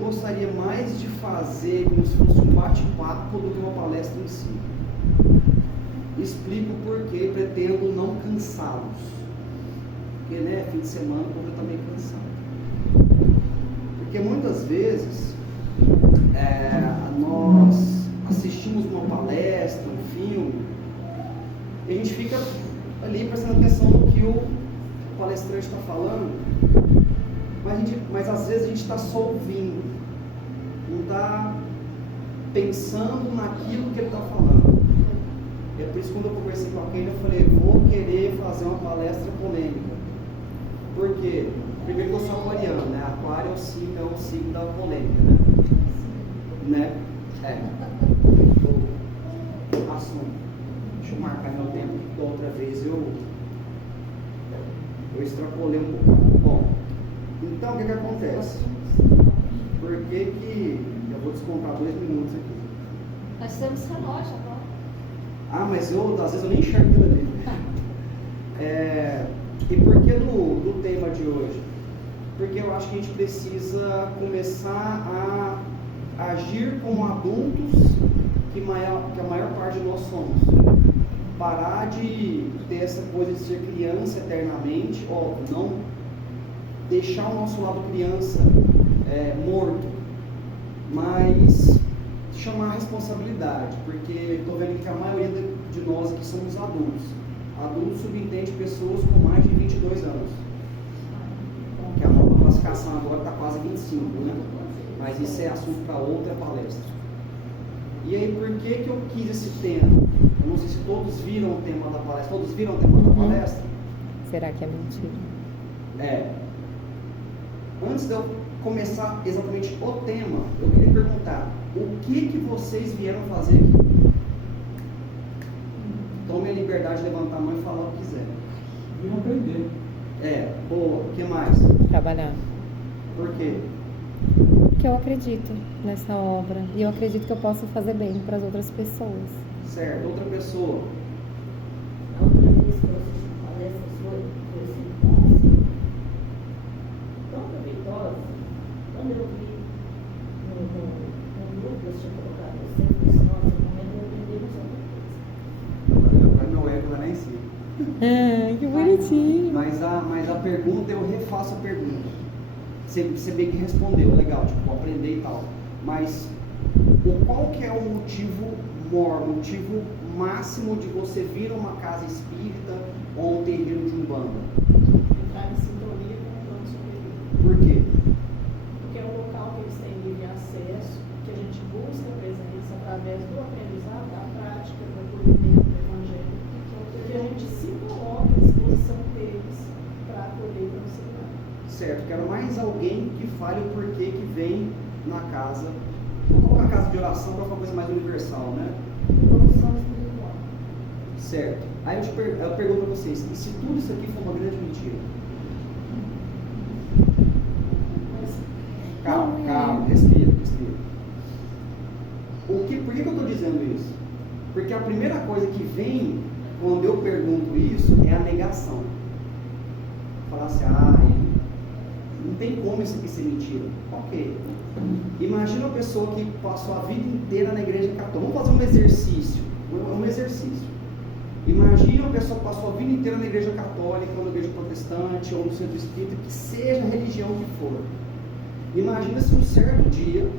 gostaria mais de fazer como se fosse um bate-papo do que uma palestra em si. Explico por que pretendo não cansá-los. Porque, né, fim de semana o povo está meio cansado. Porque muitas vezes nós assistimos uma palestra, um filme, e a gente fica ali prestando atenção no que o palestrante está falando, mas às vezes a gente está só ouvindo, não está pensando naquilo que ele está falando. É por isso que quando eu conversei com aquele, eu falei, vou querer fazer uma palestra polêmica. Por quê? Primeiro que eu sou aquariano, né? Aquário é o signo da polêmica, né? O assunto. Deixa eu marcar meu tempo, da outra vez eu extrapolei um pouco. Bom, então o que acontece? Por que eu vou descontar 2 minutos aqui? Nós temos relógio agora. Mas às vezes eu nem enxergo aquilo ali. E por que do tema de hoje? Porque eu acho que a gente precisa começar a agir como adultos que a maior parte de nós somos. Parar de ter essa coisa de ser criança eternamente, não deixar o nosso lado criança morto, mas chamar a responsabilidade, porque estou vendo que a maioria de nós aqui somos adultos. Adultos subentende pessoas com mais de 22 anos, que a nova classificação agora está quase 25, né? Mas isso é assunto para outra palestra. E aí, por que eu quis esse tema? Eu não sei se todos viram o tema da palestra. Todos viram o tema da palestra? Será que é mentira? Antes de eu começar exatamente o tema, eu queria perguntar, o que vocês vieram fazer aqui? Tome a liberdade de levantar a mão e falar o que quiser. Vim aprender. Boa. O que mais? Trabalhar. Por quê? Porque eu acredito nessa obra e eu acredito que eu posso fazer bem para as outras pessoas. Certo. Outra pessoa? A outra vez que eu assisti uma palestra foi assim, tão proveitosa, quando eu vi no grupo, eu tinha colocado você, eu disse, nossa, no momento eu aprendi mais outra coisa. Agora meu ego lá em cima. Que bonitinho. Mas a pergunta, eu refaço a pergunta. Você bem que respondeu, legal, tipo, aprender e tal. Mas qual que é o motivo maior, o motivo máximo de você vir a uma casa espírita ou um terreiro de Umbanda? Entrar em sintonia com o plano superior. Por quê? Porque é um local que eles têm livre acesso, que a gente busca a presença através do aprendizado, da prática, do acolhimento do evangelho, porque a gente se coloca à disposição deles para acolher e auxiliar. Certo, quero mais alguém que fale o porquê que vem na casa. Vou colocar a casa de oração para uma coisa mais universal, né? Evolução espiritual. Certo. Aí eu pergunto para vocês, e se tudo isso aqui for uma grande mentira? Calma, respira. Por que eu estou dizendo isso? Porque a primeira coisa que vem quando eu pergunto isso é a negação. Falar assim, não tem como isso aqui ser mentira. Ok. Imagina uma pessoa que passou a vida inteira na igreja católica. Vamos fazer um exercício. Imagina uma pessoa que passou a vida inteira na igreja católica, ou na igreja protestante, ou no centro espírita, que seja a religião que for. Imagina se um certo dia,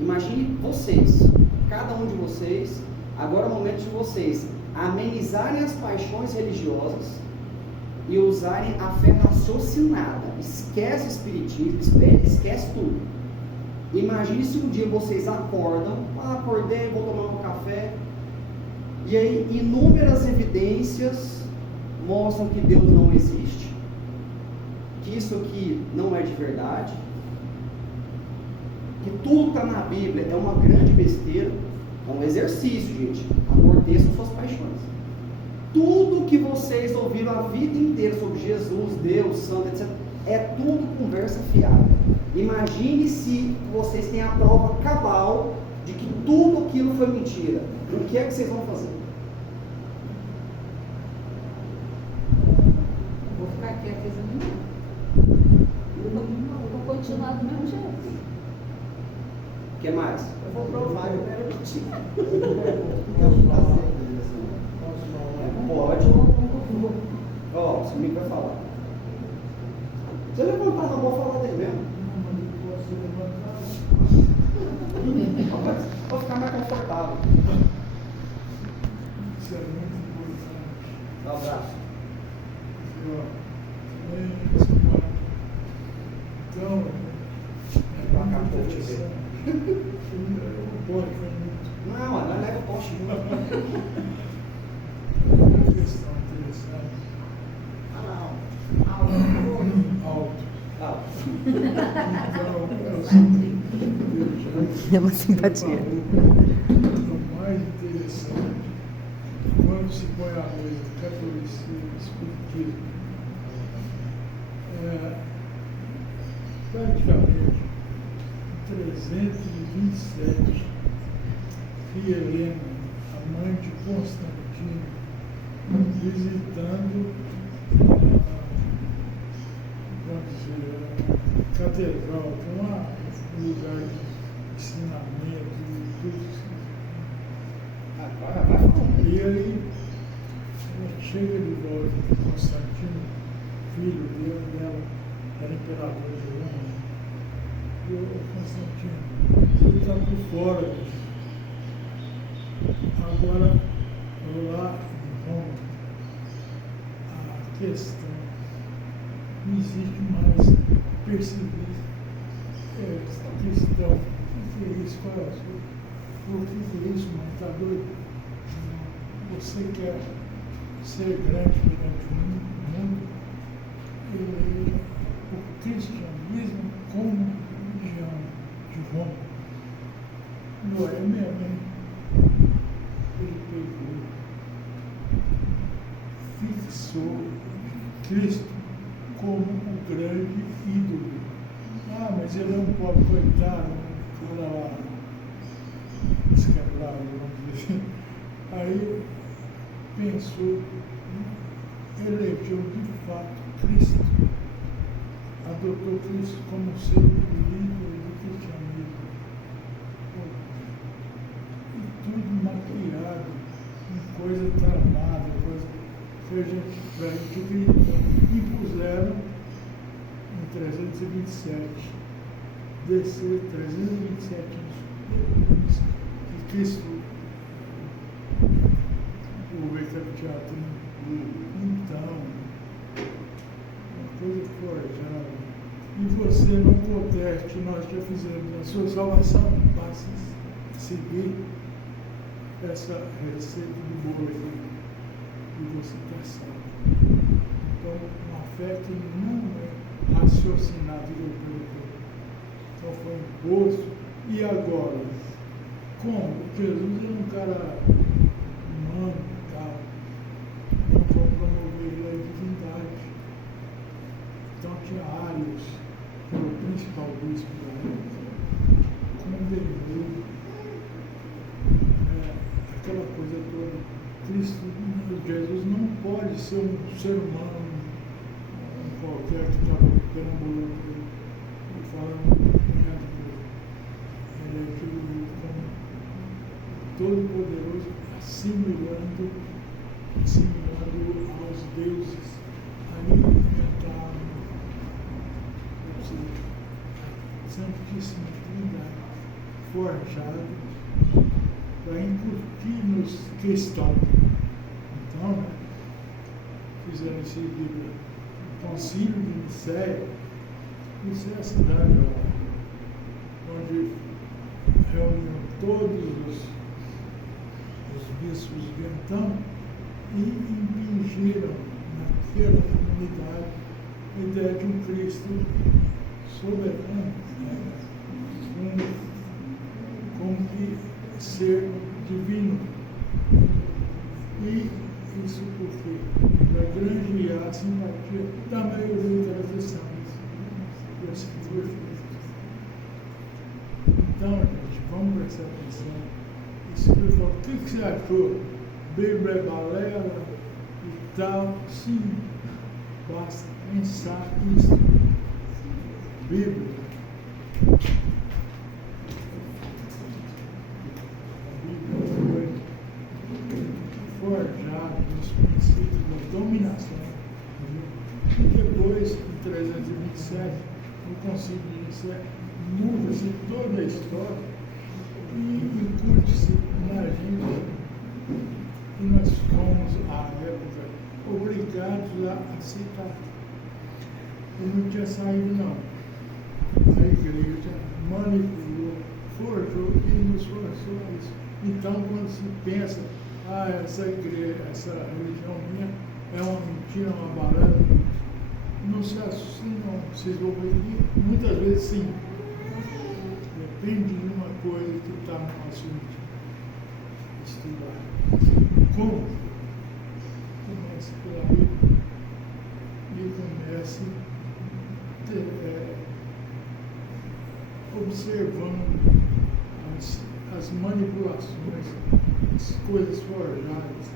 imagine vocês, cada um de vocês, agora é o momento de vocês amenizarem as paixões religiosas e usarem a fé raciocinada. Esquece o espiritismo, esquece tudo. Imagine se um dia vocês acordam, acordei, vou tomar um café, e aí inúmeras evidências mostram que Deus não existe, que isso aqui não é de verdade, que tudo que está na Bíblia é uma grande besteira. É um exercício, gente. Amorteçam suas paixões. Tudo que vocês ouviram a vida inteira sobre Jesus, Deus, Santo, etc., é tudo conversa fiada. Imagine se vocês têm a prova cabal de que tudo aquilo foi mentira. O que é que vocês vão fazer? Vou ficar aqui examinando. Eu vou continuar do mesmo jeito. O que mais? Eu vou provar, eu quero mentir. Pode. Ó, o Mico vai falar. Se ele levantar, não vou falar dele mesmo. Vou ficar mais confortável. Isso é muito importante. Dá um abraço. Então, Pra cá, pra eu te ver. Pode, foi muito. Não, não leva o poste junto. Uma questão interessante. Alto. Ah, Então, eu sempre vejo. É uma simpatia. O mais interessante, quando se põe à mesa catolicismo, espiritismo, praticamente 327, Fia Helena, a mãe de Constantino, visitando vamos dizer, a catedral, que é um lugar de ensinamento e tudo. vai falando. E aí, ela chega de volta de Constantino, filho dela, era imperador de Roma. E o Constantino, ele está por fora disso. Agora, lá em Roma, a questão não existe mais perceber essa questão. O que é isso? Qual é a sua? O que é isso, mãe? Está doido? Você quer ser grande perante o mundo? O cristianismo como religião de Roma não é mesmo, hein? Ele pegou, fixou Cristo como um grande ídolo. Ah, mas ele é um pobre coitado, foi lá escandalo, vamos dizer assim. Aí pensou, elegeu de fato Cristo, adotou Cristo como seu ídolo do cristianismo. E tudo maquiado, em coisa tramada, coisa que a gente impuseram em 327, descer 327 anos, que Cristo, o teatro, então, uma coisa forjada. E você não conteste, nós já fizemos a sua salvação, basta seguir essa receita do bolo aqui, e você está salvo. Então, uma fé que não é raciocinada pelo povo. Então foi imposto. E agora? Como? Jesus era um cara humano, tal. Não vão promover ele a divindade. Então tinha Arius, que era o principal bispo da época, condenou aquela coisa toda. Cristo, Jesus não pode ser um ser humano qualquer que estava perambulando por ele, falando ele é aquilo como todo-poderoso, assimilando aos deuses. Aí inventaram a Santíssima Trindade, forjado para incutir nos cristãos. Então, fizeram esse livro, o Concílio de Nicéia. Isso é a cidade onde reuniam todos os bispos de então e impingiram naquela comunidade a ideia de um Cristo soberano, como que ser divino. E isso porque vai granjear a simpatia da maioria das questões. E assim foi feito. Então, gente, vamos prestar atenção. Isso que ele falou, o que você achou? Bíblia é balela e tal? Sim, basta pensar isso. Bíblia. 327, no Concílio de Nicéia, muda-se toda a história e incute-se na vida. E nós fomos, à época, obrigados a aceitar. E não tinha saído, não. A igreja manipulou, forjou e nos forçou a isso. Então, quando se pensa, essa igreja, essa religião minha é uma mentira, uma barata, não se assusta, não. Vocês vão ver que muitas vezes sim. Depende de uma coisa que está no assunto. Estudar. Como? Comece pela Bíblia e comece observando as manipulações, as coisas forjadas.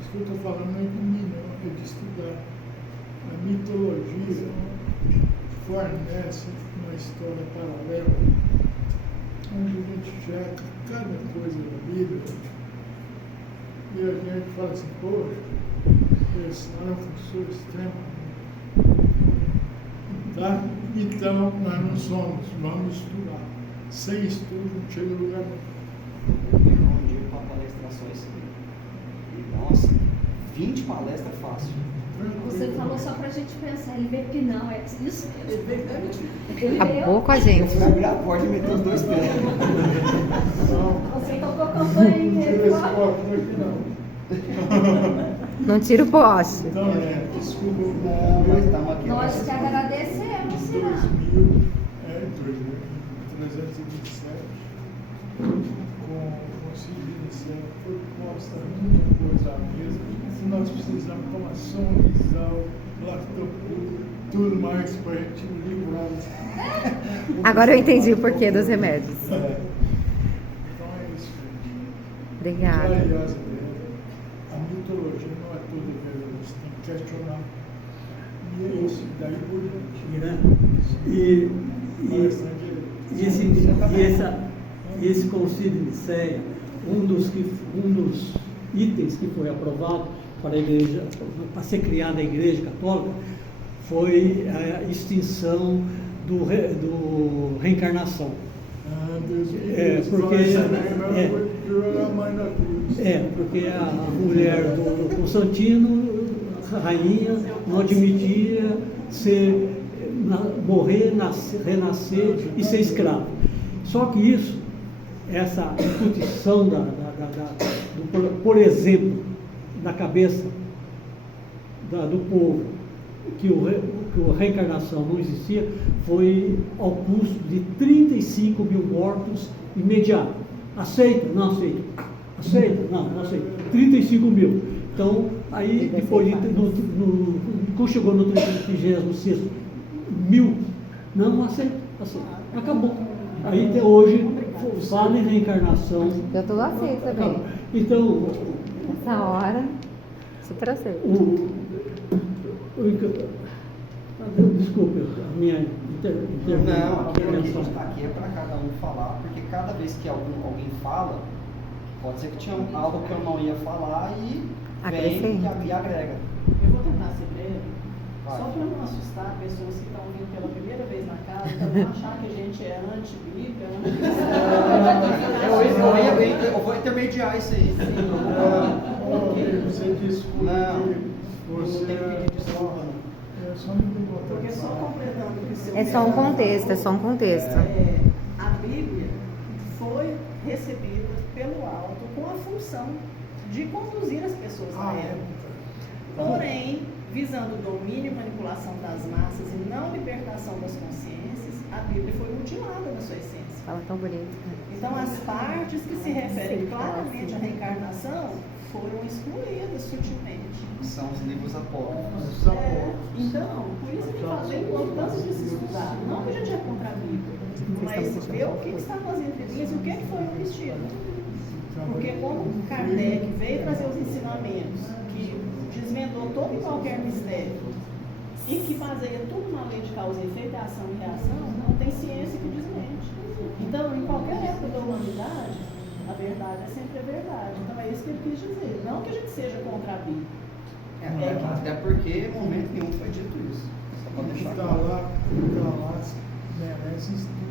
Isso que eu estou falando não é de mim, não, é de estudar. A mitologia fornece uma história paralela, onde a gente checa cada coisa da Bíblia e a gente fala assim, poxa, esse é um professor extremo. Tá? Então, nós não somos, vamos estudar. Sem estudo, não chega a lugar nenhum. Um dia para palestrações. E, nossa, 20 palestras é fácil. Você falou só pra gente pensar, ele veio que não, é isso mesmo. Acabou com a gente. Eu vou abrir a porta e meter os dois pés. Você tocou a campainha. Tira esse copo aqui, não. Não tira o poste. Então, desculpa. Nós estamos aqui. Nós que agradecemos, Em senhor. 2327, com o Concílio de Nicéia, foi posta muita coisa à mesa, e nós precisamos tomar São lactopuro, tudo mais para a gente livrar. Agora eu entendi o porquê dos remédios. Então é isso, gente. Obrigada. Aliás, a mitologia não é toda verdadeira, você tem que questionar. E é isso, daí por diante. E esse concílio de Nicéia, um dos itens que foi aprovado para a igreja, para ser criada a Igreja Católica, foi a extinção do reencarnação. Porque a mulher do Constantino, a rainha, não admitia morrer, renascer e ser escravo. Só que isso, essa incutição por exemplo, na cabeça do povo, que a reencarnação não existia, foi ao custo de 35 mil mortos imediatos. Aceita? Não aceita. Aceita? Não aceita. 35 mil. Então, aí, depois quando chegou no 36º mil, não aceita. Acabou. Aí, até hoje, fala em reencarnação. Eu tô aceita também. Então, Essa hora, super aceita. Desculpe a minha intervenção. Não, aqui é para cada um falar, porque cada vez que alguém fala, pode ser que tinha algo que eu não ia falar e vem e agrega. Eu vou tentar ser breve, Vai. só para não assustar pessoas que estão vindo pela primeira vez na casa, para não achar que a gente é anti-bíblia, Eu vou intermediar isso aí. Você desculpa. Não, Você tem que pedir desculpa. só me perguntar. porque só completando o que o seu É só um contexto, é só um contexto. a Bíblia foi recebida pelo alto com a função de conduzir as pessoas na época. Porém, visando o domínio e manipulação das massas e não libertação das consciências, a Bíblia foi mutilada na sua essência. Fala tão bonito. Então, as partes que se referem claramente à reencarnação foram excluídas sutilmente. São os livros apócrifos. Então, por isso que fala da importância de se estudar. Não que a gente é contra a Bíblia, mas ver o que está nas entrelinhas e o que foi omitido. Porque como Kardec veio trazer os ensinamentos, que desvendou todo e qualquer mistério, e que baseia tudo na lei de causa e efeito, ação e reação, não tem ciência que desmente. Então, em qualquer época da humanidade, a verdade é sempre a verdade. Então, é isso que ele quis dizer. Não que a gente seja contra a Bíblia. Até porque em momento nenhum foi dito isso. Pode que deixar. está lá, merece estudo.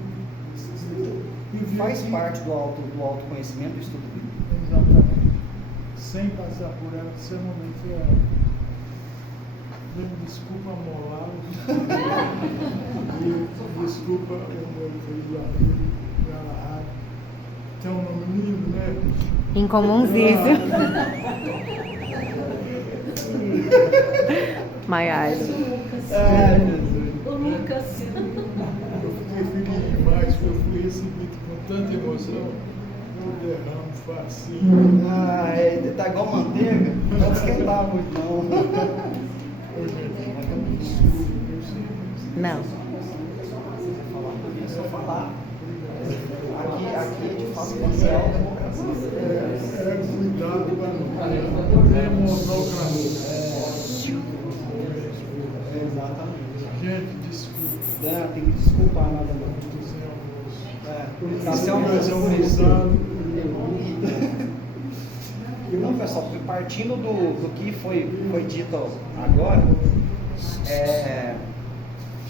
E ver Faz que- parte do autoconhecimento, do estudo bíblico. Exatamente. Sem passar por ela, extremamente é. Desculpa moral. E desculpa o meu querido amigo Galahad. Tem um nome lindo, né? Incomungíssimo. Maiage. O Lucas. Eu fiquei feliz demais, porque eu fui recebido com tanta emoção. Eu derramo facinho. Ah, tá igual manteiga? Não pode esquentar muito, não. Ô, gente, desculpa, eu sei. Não. É só falar. Aqui de fato, social democracia. É cuidado para não demonstrar o caminho. Exatamente. Gente, desculpa. Não, tem que desculpar nada não. Esse é um por isso. Irmão, pessoal, partindo do que foi dito agora,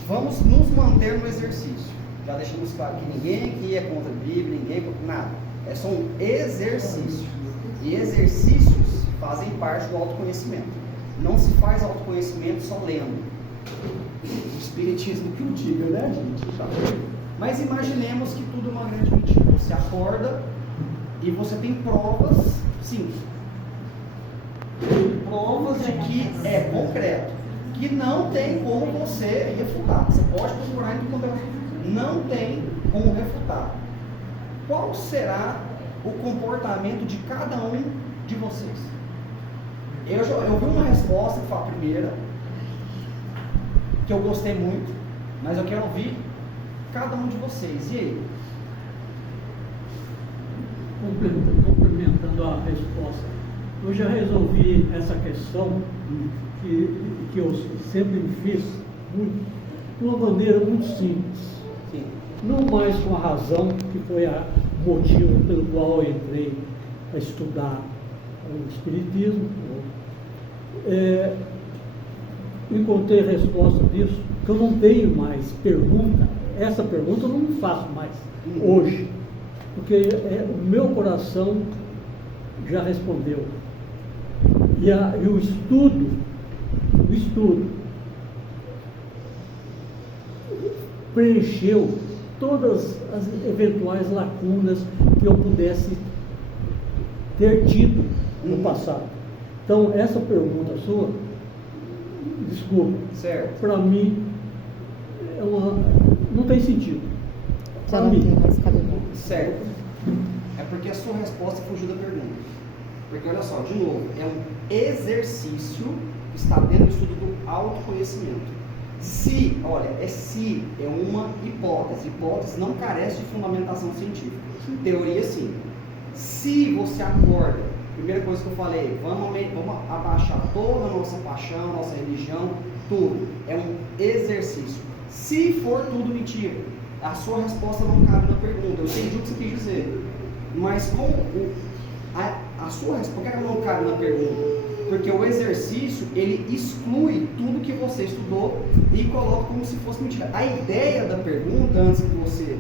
vamos nos manter no exercício. Já deixamos claro que ninguém aqui é contra a Bíblia, ninguém é contra nada. É só um exercício. E exercícios fazem parte do autoconhecimento. Não se faz autoconhecimento só lendo. O Espiritismo que o diga, né, gente? Mas imaginemos que tudo é uma grande mentira. Você acorda e você tem provas, sim, provas de que é concreto, que não tem como você refutar. Você pode procurar em tudo, não tem como refutar. Qual será o comportamento de cada um de vocês? Eu vi uma resposta, que foi a primeira, que eu gostei muito, mas eu quero ouvir cada um de vocês. E aí? Complementando a resposta, eu já resolvi essa questão que eu sempre me fiz de uma maneira muito simples. Sim. Não mais com a razão, que foi o motivo pelo qual eu entrei a estudar o Espiritismo. Encontrei resposta disso, que eu não tenho mais pergunta. Essa pergunta eu não me faço mais hoje, porque o meu coração já respondeu. E o estudo preencheu todas as eventuais lacunas que eu pudesse ter tido no passado. Então, essa pergunta sua, desculpa, Certo. para mim não tem sentido. Já Pra não mim. tem mais cabimento. Certo. É porque a sua resposta fugiu da pergunta. Porque olha só, de novo, é um exercício que está dentro do estudo do autoconhecimento. Se é uma hipótese. Hipótese não carece de fundamentação científica. Teoria, sim. Se você acorda, primeira coisa que eu falei, vamos abaixar toda a nossa paixão, nossa religião, tudo. É um exercício. Se for tudo mentira, a sua resposta não cabe na pergunta. Eu entendi o que você quis dizer. Mas a sua resposta, por que ela não cabe na pergunta? Porque o exercício, ele exclui tudo que você estudou e coloca como se fosse mentira. A ideia da pergunta, antes que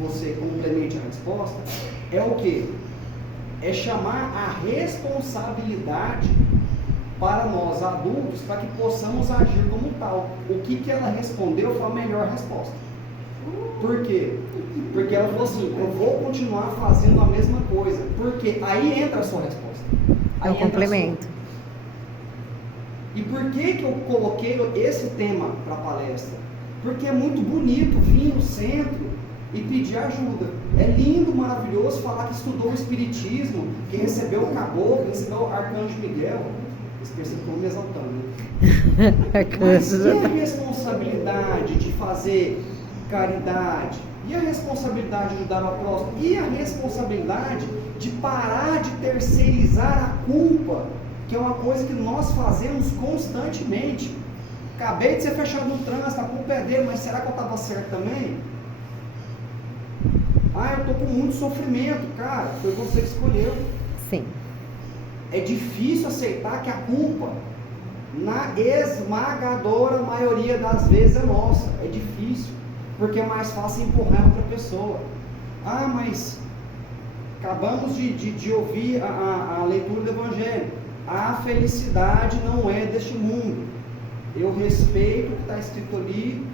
você complemente a resposta, é o quê? É chamar a responsabilidade para nós adultos, para que possamos agir como tal. O que ela respondeu foi a melhor resposta. Por quê? Porque ela falou assim, eu vou continuar fazendo a mesma coisa. Porque aí entra a sua resposta. É um complemento. E por que eu coloquei esse tema para a palestra? Porque é muito bonito vir no centro e pedir ajuda. É lindo, maravilhoso falar que estudou o Espiritismo, que recebeu o Caboclo, que recebeu o Arcanjo Miguel. Esse percebeu me exaltando, né? Mas e a responsabilidade de fazer caridade? E a responsabilidade de ajudar ao próximo? E a responsabilidade de parar de terceirizar a culpa, que é uma coisa que nós fazemos constantemente. Acabei de ser fechado no trânsito, a culpa é dele, mas será que eu estava certo também? Eu estou com muito sofrimento. Cara, foi você que escolheu. Sim. É difícil aceitar que a culpa Na esmagadora maioria das vezes é nossa. É difícil, porque é mais fácil empurrar outra pessoa. Ah, mas acabamos de ouvir a leitura do Evangelho. A felicidade não é deste mundo. Eu respeito o que está escrito ali,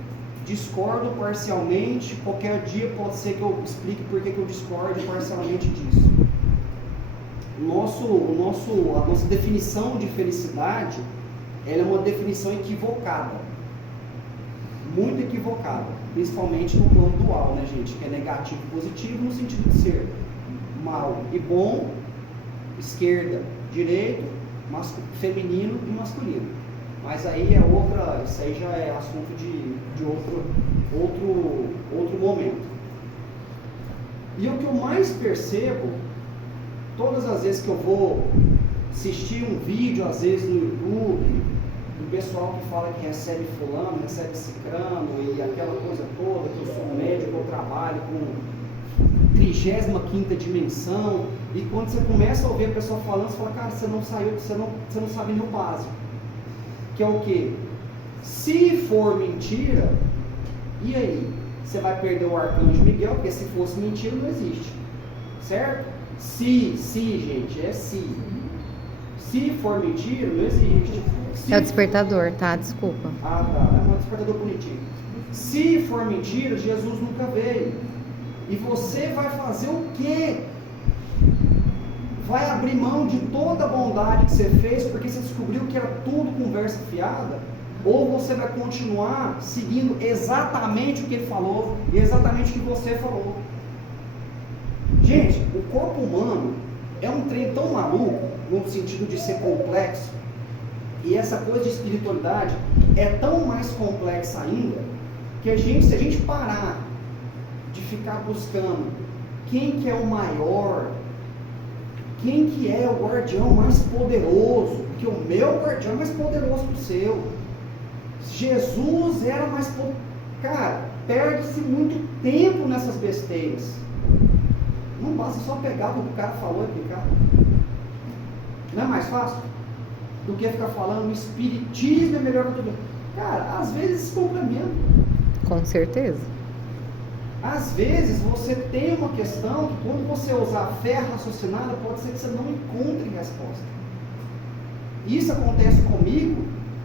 discordo parcialmente. Qualquer dia pode ser que eu explique por que eu discordo parcialmente disso. A nossa definição de felicidade, ela é uma definição equivocada, muito equivocada, principalmente no plano dual, né, gente, que é negativo e positivo no sentido de ser mal e bom, esquerda, direito, feminino e masculino. Mas aí é outra, isso aí já é assunto de outro momento. E o que eu mais percebo, todas as vezes que eu vou assistir um vídeo, às vezes no YouTube, do pessoal que fala que recebe fulano, recebe cicrano e aquela coisa toda, que eu sou médico, eu trabalho com 35ª dimensão, e quando você começa a ouvir a pessoa falando, você fala, cara, você não sabe nem o básico, que é o quê? Se for mentira, e aí? Você vai perder o arcanjo Miguel, porque se fosse mentira não existe, certo? Se, gente, é se. Se for mentira, não existe. É o despertador, tá? Desculpa. Ah, tá. É um despertador bonitinho. Se for mentira, Jesus nunca veio. E você vai fazer o quê? Vai abrir mão de toda a bondade que você fez, porque você descobriu que era tudo conversa fiada? Ou você vai continuar seguindo exatamente o que ele falou e exatamente o que você falou? Gente, o corpo humano é um trem tão maluco, no sentido de ser complexo, e essa coisa de espiritualidade é tão mais complexa ainda, que se a gente parar de ficar buscando quem que é o maior, quem que é o guardião mais poderoso, porque o meu guardião é mais poderoso que o seu, Jesus era mais poderoso, cara, perde-se muito tempo nessas besteiras. Não basta só pegar o que o cara falou e aplicar. Não é mais fácil? Do que ficar falando o espiritismo é melhor que tudo. Cara, às vezes se complementa. Com certeza. Às vezes você tem uma questão que quando você usar a fé raciocinada, pode ser que você não encontre resposta. Isso acontece comigo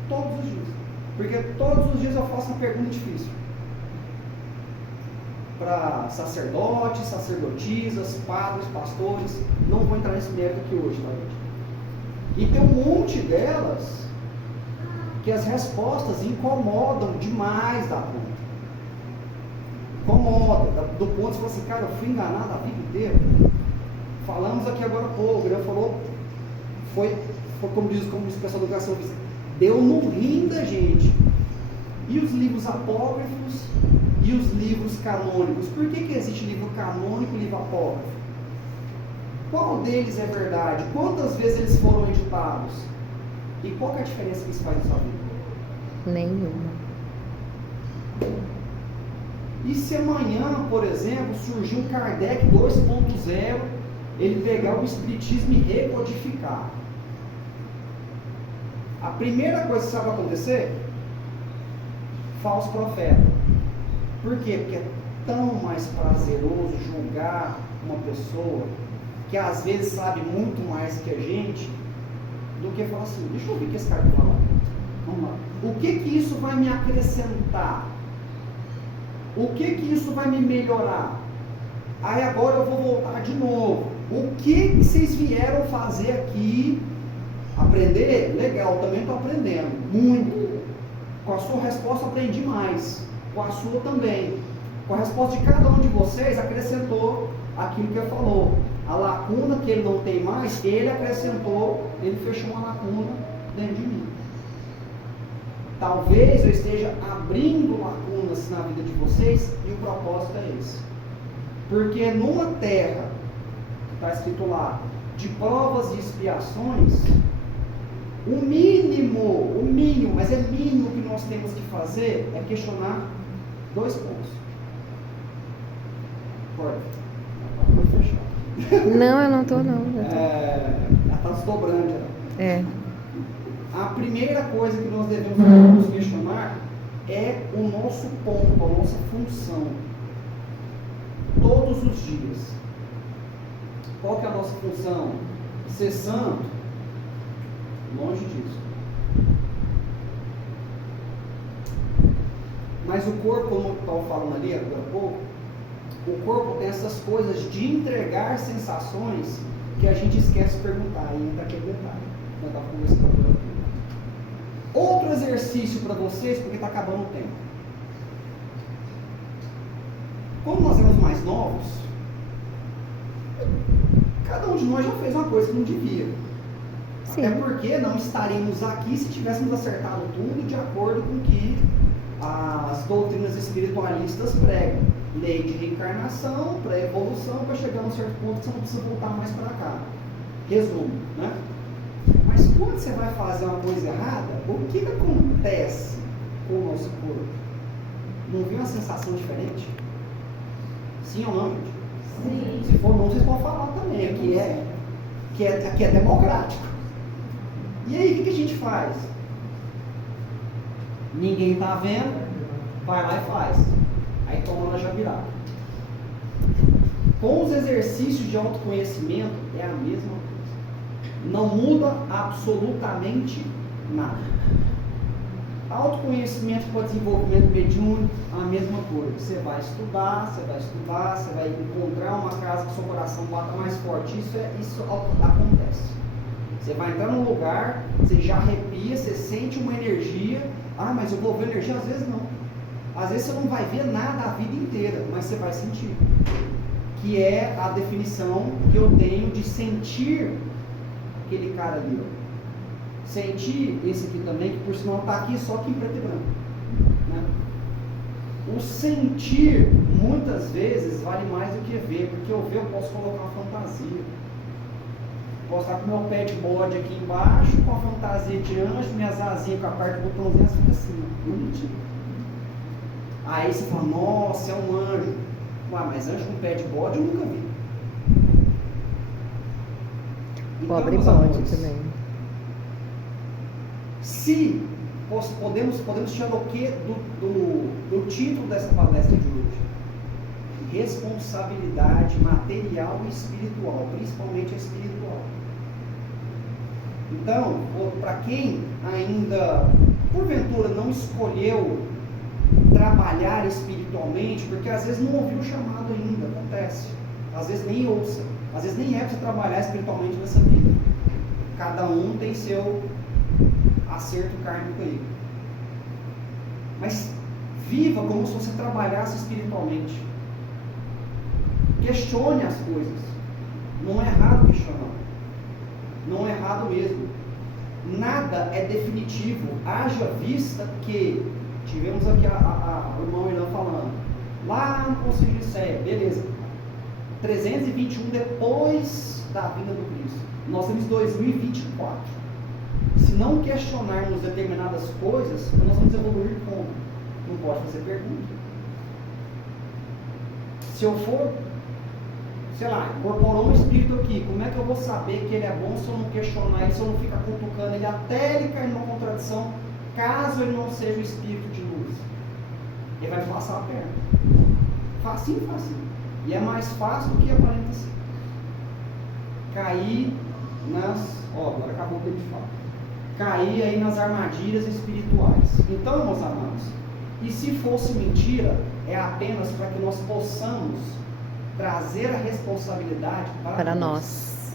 todos os dias. Porque todos os dias eu faço uma pergunta difícil. Para sacerdotes, sacerdotisas, padres, pastores, não vou entrar nesse mérito aqui hoje, tá, gente? E tem um monte delas que as respostas incomodam demais da conta. Incomoda, do ponto de você falar assim, cara, eu fui enganado a vida inteira. Falamos aqui agora há pouco, ele falou, foi como diz o pessoal da educação física, deu no rim da gente. E os livros apócrifos e os livros canônicos? Por que existe livro canônico e livro apócrifo? Qual deles é verdade? Quantas vezes eles foram editados? E qual que é a diferença que isso faz na sua vida? Nenhuma. E se amanhã, por exemplo, surgir um Kardec 2.0, ele pegar o Espiritismo e recodificar? A primeira coisa que sabe acontecer? Falso profeta. Por quê? Porque é tão mais prazeroso julgar uma pessoa que às vezes sabe muito mais que a gente, do que falar assim, deixa eu ouvir o que esse cara fala. Vamos lá. O que isso vai me acrescentar? O que isso vai me melhorar? Aí agora eu vou voltar de novo. O que vocês vieram fazer aqui? Aprender? Legal, também estou aprendendo. Muito. Com a sua resposta aprendi mais. Com a sua também. Com a resposta de cada um de vocês, acrescentou aquilo que ele falou. A lacuna que ele não tem mais, ele acrescentou, ele fechou uma lacuna dentro de mim. Talvez eu esteja abrindo lacunas na vida de vocês e o propósito é esse. Porque numa terra, que está escrito lá, de provas e expiações, o mínimo, mas é mínimo que nós temos que fazer é questionar 2 pontos. Pode fechar. Não, eu não tô não. Ela está desdobrando já. É. a primeira coisa que nós devemos nos questionar é o nosso ponto, a nossa função. Todos os dias. Qual que é a nossa função? Ser santo? Longe disso. Mas o corpo, como eu estava falando ali agora há pouco, o corpo tem essas coisas de entregar sensações que a gente esquece de perguntar. E entra aqui a detalhe. Eu estava conversando agora. Outro exercício para vocês, porque está acabando o tempo. Quando nós éramos mais novos, cada um de nós já fez uma coisa que não devia. Sim. Até porque não estaríamos aqui se tivéssemos acertado tudo de acordo com o que as doutrinas espiritualistas pregam. Lei de reencarnação, para evolução, para chegar a um certo ponto que você não precisa voltar mais para cá. Resumo, né? Mas quando você vai fazer uma coisa errada, o que acontece com o nosso corpo? Não vem uma sensação diferente? Sim ou não, gente? Sim. Se for não, vocês podem falar também. Aqui é democrático. E aí, o que a gente faz? Ninguém está vendo, vai lá e faz. Aí toma na jabirá. Com os exercícios de autoconhecimento, é a mesma coisa. Não muda absolutamente nada. Autoconhecimento para desenvolvimento mediúnico, a mesma coisa. Você vai estudar, você vai encontrar uma casa que seu coração bata mais forte. Isso acontece. Você vai entrar num lugar, você já arrepia, você sente uma energia. Ah, mas eu vou ver energia? Às vezes não. Às vezes você não vai ver nada a vida inteira, mas você vai sentir. Que é a definição que eu tenho de sentir aquele cara ali, ó. Sentir esse aqui também, que por sinal está aqui só que em preto e branco, né? O sentir, muitas vezes, vale mais do que ver, porque eu ver eu posso colocar uma fantasia. Posso estar com o meu pé de bode aqui embaixo, com a fantasia de anjo, minhas asinhas com a parte do botãozinho, fica assim, ó, bonitinho. Aí você fala, nossa, é um anjo. Ué, mas anjo com pé de bode eu nunca vi. Então, Pobre meus bode amores, também. se podemos tirar o que do título dessa palestra de hoje? Responsabilidade material e espiritual, principalmente a espiritual. Então, para quem ainda, porventura, não escolheu trabalhar espiritualmente, porque às vezes não ouviu o chamado ainda, acontece. Às vezes nem ouça, às vezes nem é para você trabalhar espiritualmente nessa vida. Cada um tem seu acerto kármico aí. Mas viva como se você trabalhasse espiritualmente. Questione as coisas. Não é errado questionar. Não é errado mesmo. Nada é definitivo. Haja vista que tivemos aqui o irmão Irã falando. Lá no Conselho de Sé, beleza. 321 depois da vinda do Cristo. Nós temos 2024. Se não questionarmos determinadas coisas, nós vamos evoluir como? Não pode fazer pergunta. Se eu for, sei lá, incorporou um espírito aqui, como é que eu vou saber que ele é bom se eu não questionar ele, se eu não ficar cutucando ele até ele cair numa contradição, caso ele não seja o espírito de luz? Ele vai passar a perna. Facinho, facinho. E é mais fácil do que aparenta ser. Cair nas... agora acabou o tempo de falar. Cair aí nas armadilhas espirituais. Então, meus amados, e se fosse mentira, é apenas para que nós possamos trazer a responsabilidade para nós.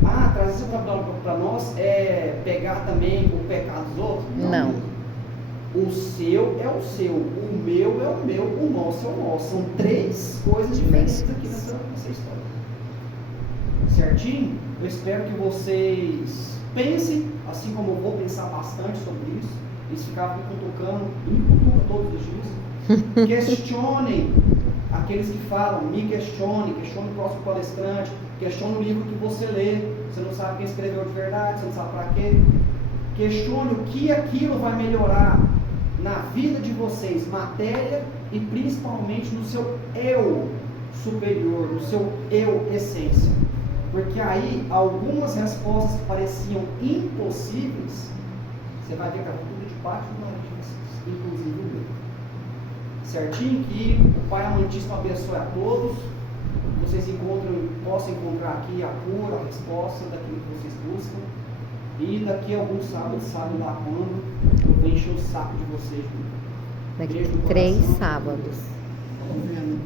Trazer a responsabilidade para nós é pegar também o pecado dos outros? Não. O seu é o seu, o meu é o meu, o nosso é o nosso. São três coisas diferentes aqui nessa história. Certinho? Eu espero que vocês pensem, assim como eu vou pensar bastante sobre isso. Eles ficavam me cutucando todos os dias. Questionem aqueles que falam, me questione o próximo palestrante, questione o livro que você lê. Você não sabe quem escreveu de verdade, você não sabe para quê. Questione o que aquilo vai melhorar na vida de vocês, matéria e principalmente no seu eu superior, no seu eu essência. Porque aí, algumas respostas que pareciam impossíveis, você vai ver que é tudo de parte do Amantíssimo, inclusive o meu. Certinho? Que o Pai Amantíssimo abençoe a todos. Vocês possam encontrar aqui a cura, a resposta daquilo que vocês buscam. E daqui a alguns sábados, sabe lá quando, eu vou encher o saco de vocês. Daqui Beijo no 3 coração. sábados. Vamos vendo.